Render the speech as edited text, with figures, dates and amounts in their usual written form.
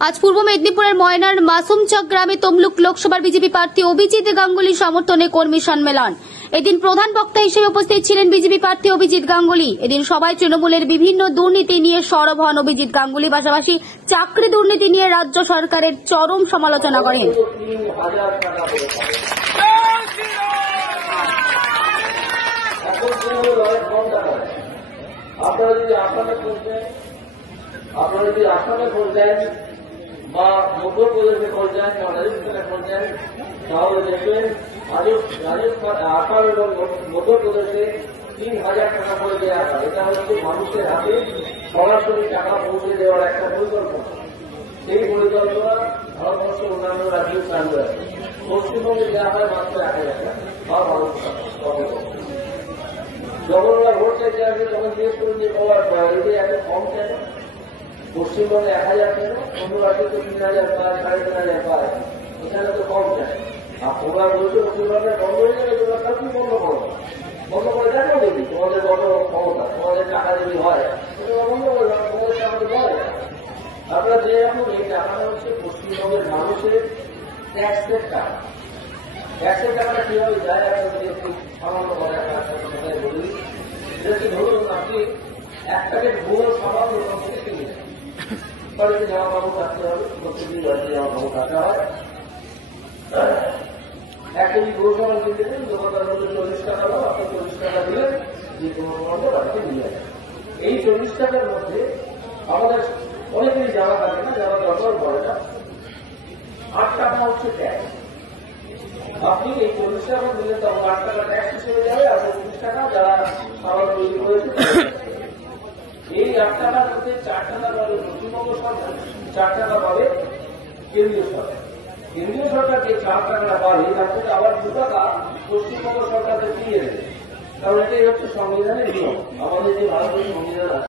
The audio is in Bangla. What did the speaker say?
আজ পূর্ব মেদিনীপুরের ময়নার মাসুমচক গ্রামে তমলুক লোকসভার বিজেপি প্রার্থী অভিজিৎ গাঙ্গুলির সমর্থনে কর্মী সম্মেলন। এদিন প্রধান বক্তা হিসেবে উপস্থিত ছিলেন বিজেপি প্রার্থী অভিজিৎ গাঙ্গুলি। এদিন সভায় তৃণমূলের বিভিন্ন দুর্নীতি নিয়ে সরব হন অভিজিৎ গাঙ্গুলি, পাশাপাশি চাকরি দুর্নীতি নিয়ে রাজ্য সরকারের চরম সমালোচনা করেন। আপনারা যদি আসামে করছেন বা মধ্যপ্রদেশে করছেন বা রাজস্থানে করছেন, তাহলে দেখবেন আসাম এবং মধ্যপ্রদেশে ৩,০০০ টাকা করে দেওয়া হয়। এটা হচ্ছে মানুষের হাতে সরাসরি টাকা পৌঁছে দেওয়ার একটা পরিকল্পনা। সেই পরিকল্পনা ভারতবর্ষ অন্যান্য রাজ্যেও চালু আছে। পশ্চিমবঙ্গে দেওয়া হয় মাত্র ১,০০০ টাকা বা ১২০০ টাকা। যখন ওরা ভোট চাইতে আসবে তখন জিজ্ঞেস করুন যে এতে এত কম কেন? পশ্চিমবঙ্গে ১,০০০ কেন? অন্য রাজ্যে তো ৩,০০০ পায়, ৩,৫০০ পায়, এখানে তো কম চায়। আর তোমরা বলছো পশ্চিমবঙ্গে বন্ধ হয়ে যাবে, তোমরা কাউকে বন্ধ করো, বন্ধ করে দেখো দেখি তোমাদের কত ক্ষমতা, তোমাদের টাকা যদি হয় তোমরা বন্ধ করে দাও, তোমাদের টাকা তো দেওয়া যায়। আপনারা যে রকম এই টাকাটা হচ্ছে পশ্চিমবঙ্গের মানুষের ট্যাক্সের টাকা। ট্যাক্সের টাকাটা কিভাবে যায় আপনাদের একটু সামান্য কথা বলি। যেটা ধরুন আপনি এক প্যাকেট গুঁড়ো সামান্য থেকে কিনে কলেজে জামা কাপড় কাটতে হবে, প্রত্যেকদিন বাড়িতে জামা কাপড় কাটা হয়। ১ কেজি গুঁড়ো সামান কিনতে দেন, দোকানদার মধ্যে ৪০ টাকা দাও, আপনি ৪০ টাকা দিলেন, যে কোনো মধ্যে বাড়িতে নিয়ে আসেন। এই ৪০ টাকার মধ্যে আমাদের অনেকেরই জামা কাটে না, যারা দরকার পড়ে না, ৮ টাকা হচ্ছে ট্যাক্স। আপনি এই ৪০ টাকা দিলেন, তখন ৮ টাকা ট্যাক্স হিসেবে যাবে, আর ৩০ টাকা যারা সামান তৈরি করেছে এই ৮ টাকার মধ্যে ৪ টাকা পাবে পশ্চিমবঙ্গ সরকার, ৪ টাকা পাবে কেন্দ্রীয় সরকার। কেন্দ্রীয় সরকার যে ৪ টাকাটা পাবে তার থেকে আবার ২ টাকা পশ্চিমবঙ্গ সরকারকে ফিরিয়ে দেবে। কারণ এটাই হচ্ছে সংবিধানের নিয়ম। আমাদের যে ভারতীয় সংবিধান আছে